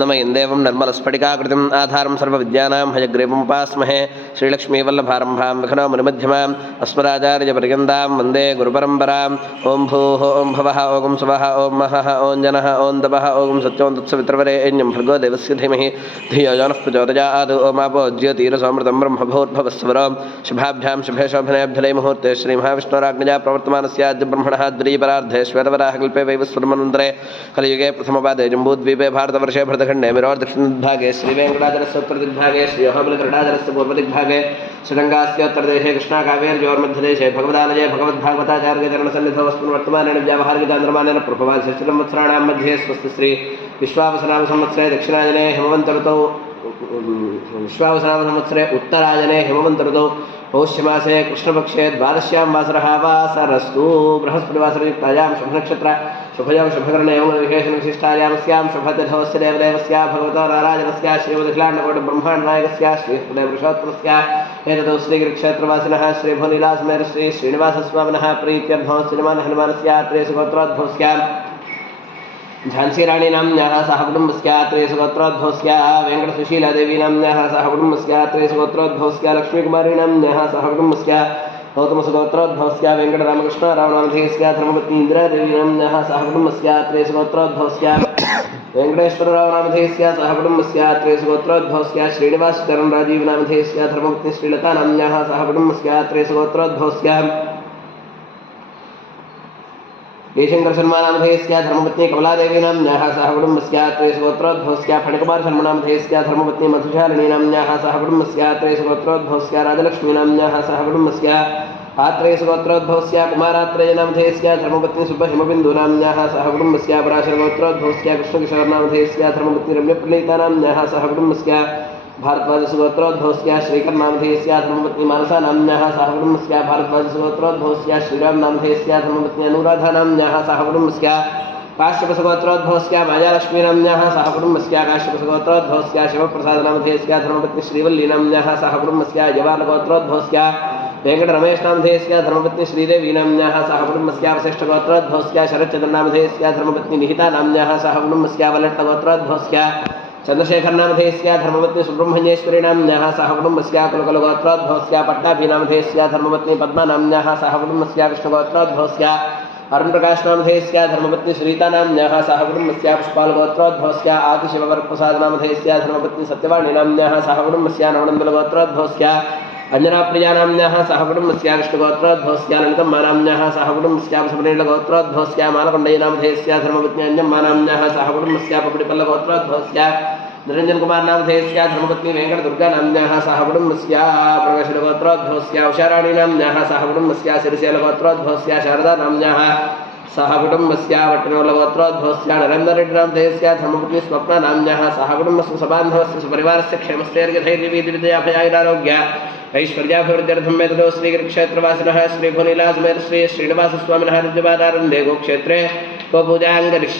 नम इंदेवं निर्मलस्फटिकाकृतिम् आधारं सर्वविद्यानां हयग्रीवमुपास्महे श्रीलक्ष्मीवल्लभारम्भां विघ्नमुनिमध्यमाम् अस्मदाचार्यपर्यन्तां वन्दे गुरुपरम्पराम् ओं भूः ओं भवः ओं सुवः ओं महः ओं जनः ओं तपः ओं सत्यों तत्सवितृवरेण्यं भर्गो देवस्य धीमहि धियो यो नः प्रचोदयात् ओमापो ज्योतिरसोमृतं ब्रह्मभूर्भुवस्वरो शुभाभ्यां शुभे शोभनेभ्यले मुहूर्ते श्रीमहाविष्णोराज्ञया प्रवर्तमानस्याद्य ब्रह्मणः द्विपरार्धे श्वेतवराहकल्पे वैवस्वतमन्वन्तरे कलियुगे प्रथमपादे जम्बूद्वीपे भारतवर्षे भरतखण्डे मिरोर्दक्षिणदिग्भागे श्रीवेङ्कटाचलस्य उत्तरदिग्भागे श्रीयोहबलकरुणाचलस्य पूर्वदिग्भागे श्रीरङ्गास्य उत्तरदेशे कृष्णाकावेर्योर्मध्यदेशे भगवदालये भगवद्भागवताचार्यचरणसन्निधौ अस्मिन् वर्तमानेन व्यावहारिकचान्द्रमानेन प्रभवादिशतसंवत्सराणां मध्ये स्वस्तिश्री विश्वावसुनामसंवत्सरे दक्षिणायने हेमवन्त ऋतौ विश्वावसुनामसंवत्सरे उत्तरायणे हेमवन्त ऋतौ पौष्यमासे कृष्णपक्षे द्वादश्यां वासरः वासरस्तु बृहस्पतिवासरयुक्तायां शुभनक्षत्र शुभयों शुभकरणे विशेषविशिष्टायामस्यां शुभतिथोस्य देवदेवस्य भगवतो नारायणस्य श्रीमदखिलाण्डकोटिब्रह्माण्डनायकस्य श्रीपुरोहितोत्तमस्य एततो श्रीगिरिक्षेत्रवासिनः श्रीभूनिलासमेर श्री श्रीनिवासस्वामिनः प्रीत्यर्थो श्रीमान् हनुमानस्य त्रयसुगोत्रोद्भवस्य झांसी राणी नाम्न्याः सह कुटुम्बस्य त्रयसुगोत्रोद्भवस्य वेङ्कटसुशीलादेवी नाम्न्याः सह कुटुम्बस्य त्रयसुगोत्रोद्भवस्य लक्ष्मीकुमारी नाम्न्याः सह कुटुम्बस्य गौतमसुगोत्रोद्भवस्य वेङ्कटरामकृष्णरावणामधेयस्य धर्मपत्नी इन्द्रादेवी नाम्न्याः सह कुटुम्बस्य त्रयसुगोत्रोद्भवस्य वेङ्कटेश्वररावणामधेयस्य सह कुटुम्बस्य त्रयसुगोत्रोद्भवस्य श्रीनिवासचरणराजीवनामधेयस्य धर्मपत्नी श्रीलता नाम्न्याः सह कुटुम्बस्य त्रयसुगोत्रोद्भवस्य जयशंकर शर्मानामधेयस्य धर्मपत्नी कमलादेवी नाम्न्याः सह कुटुम्बस्य त्रयसुगोत्रोद्भवस्य फणिकुमार शर्मानामधेयस्य धर्मपत्नी मधुशालिनी नाम्न्याः सह कुटुम्बस्य त्रयसुगोत्रोद्भवस्य राजलक्ष्मी नाम्न्याः सह कुटुम्बस्य आत्रयसुगोत्रोद्भवस्य कुमारात्रयनामधेयस्य धर्मपत्नी सुब्बहिमबिन्दु नाम्न्याः सह कुटुम्बस्य पराशरगोत्रोद्भवस्य कृष्णकिशोरनामधेयस्य धर्मपत्नी रम्यप्रणीता नाम्न्याः सह कुटुम्बस्य भारद्वाजसुगोत्रोद्भवस्य श्रीकरनामधेयस्य धर्मपत्नी मानसा नाम्न्याः सह कुटुम्बस्य भारद्वाजसुगोत्रोद्भवस्य श्रीरामनामधेयस्य धर्मपत्नी अनुराधा नाम्न्याः सह कुटुम्बस्य काश्यपसुगोत्रोद्भवस्य मायालक्ष्मी नाम्न्याः सह कुटुम्बस्य काश्यपसुगोत्रोद्भवस्य शिवप्रसादनामधेयस्य धर्मपत्नी श्रीवल्ली नाम्न्याः सह कुटुम्बस्य जवालगोत्रोद्भवस्य वेङ्कटरमेशनामधेयस्य धर्मपत्नी श्रीदेवी नाम्न्याः सह कुटुम्बस्य वसिष्ठगोत्रोद्भवस्य शरच्चन्द्रनामधेयस्य धर्मपत्नी निहिता नाम्न्याः सह कुटुम्बस्य वल्लट्टगोत्रोद्भवस्य चंद्रशेखरनामधेयस्य धर्मपत्नी सुब्रह्मण्येश्वरी नाम्न्याः सह कुटुम्बस्य कुलकुलगोत्रोद्भवस्य पट्टाभिनामधेयस्य धर्मपत्नी पद्मा नाम्न्याः सह कुटुम्बस्य विष्णुगोत्रोद्भवस्य अरुणप्रकाशनामधेयस्य धर्मपत्नी सुरीता नाम्न्याः सह कुटुम्बस्य पुष्पालगोत्रोद्भवस्य आदिशिववरप्रसादनामधेयस्य धर्मपत्नी सत्यवाणी नाम्न्याः सह कुटुम्बस्य नवनन्दलगोत्रोद्भवस्य अंजनाप्रिया नाम्न्याः सह कुटुम्बस्य विष्णुगोत्रोद्भवस्य ललितम्मा नाम्न्याः सह कुटुम्बस्य सुब्रह्मण्यगोत्रोद्भवस्य मालकोण्डयनामधेयस्य धर्मपत्नी अंजम्मा नाम्न्याः सह कुटुम्बस्य पपडिपल्लगोत्रोद्भवस्य निरंजन कुमार नामधेयस्य धर्मपत्नी वेङ्कटदुर्गा नाम्न्याः सह कुटुम्बस्य प्रकाशगोत्रोद्भवस्य उषाराणी नाम्न्याः सह कुटुम्बस्य सिरिशैलगोत्रोद्भवस्य शारदा नाम्न्याः सह कुटुम्बस्य वट्टनोलगोत्रोद्भवस्य नरेन्द्ररेड्डिनामधेयस्य धर्मपत्नी स्वप्ना नाम्न्याः सह कुटुम्बस्य सबान्धवस्य सुपरिवारस्य क्षेमस्थैर्यधैर्यवीर्यविजयाभयायुरारोग्य ऐश्वर्याभिवृद्ध्यर्थं एततो श्रीगिरिक्षेत्रवासिनः श्रीभूनिलासमेर श्री श्रीनिवासस्वामिनः विद्यमानानन्दे गोक्षेत्रे गोपूजां करिष्ये।